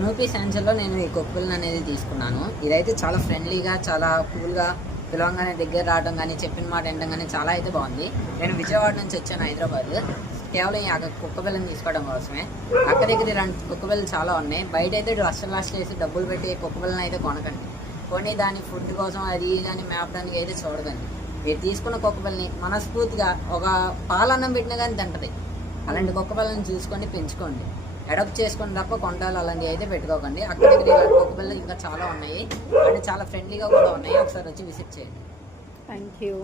Snoopy శాంచల్లో నేను ఈ కుక్కపిల్లని అనేది తీసుకున్నాను. ఇదైతే చాలా ఫ్రెండ్లీగా, చాలా కూల్గా, పిలవంగానే దగ్గర రావడం కానీ, చెప్పిన మాట వినడం కానీ చాలా అయితే బాగుంది. నేను విజయవాడ నుంచి వచ్చాను హైదరాబాద్, కేవలం ఈ కుక్కపిల్లని తీసుకోవడం కోసమే. అక్కడ దగ్గర ఇలాంటి కుక్కపిల్లలు చాలా ఉన్నాయి. బయట అయితే లాస్ట్ చేసి డబ్బులు పెట్టి కుక్కపిల్లని అయితే కొనకండి. కొని దాని ఫుడ్ కోసం అది కానీ మేపడానికి అయితే చూడకండి. మీరు తీసుకున్న కుక్కపిల్లని మనస్ఫూర్తిగా ఒక పాలన్నం పెట్టినా కానీ తింటది. అలాంటి కుక్కపిల్లని చూసుకొని పెంచుకోండి. అడాప్ట్ చేసుకుని తప్ప కొంటాలు అలాంటివి అయితే పెట్టుకోకండి. అక్కడ దగ్గర ఇలాంటి కుక్కపిల్లలు ఇంకా చాలా ఉన్నాయి, అంటే చాలా ఫ్రెండ్లీగా కూడా ఉన్నాయి. ఒకసారి వచ్చి విజిట్ చేయండి. Thank you.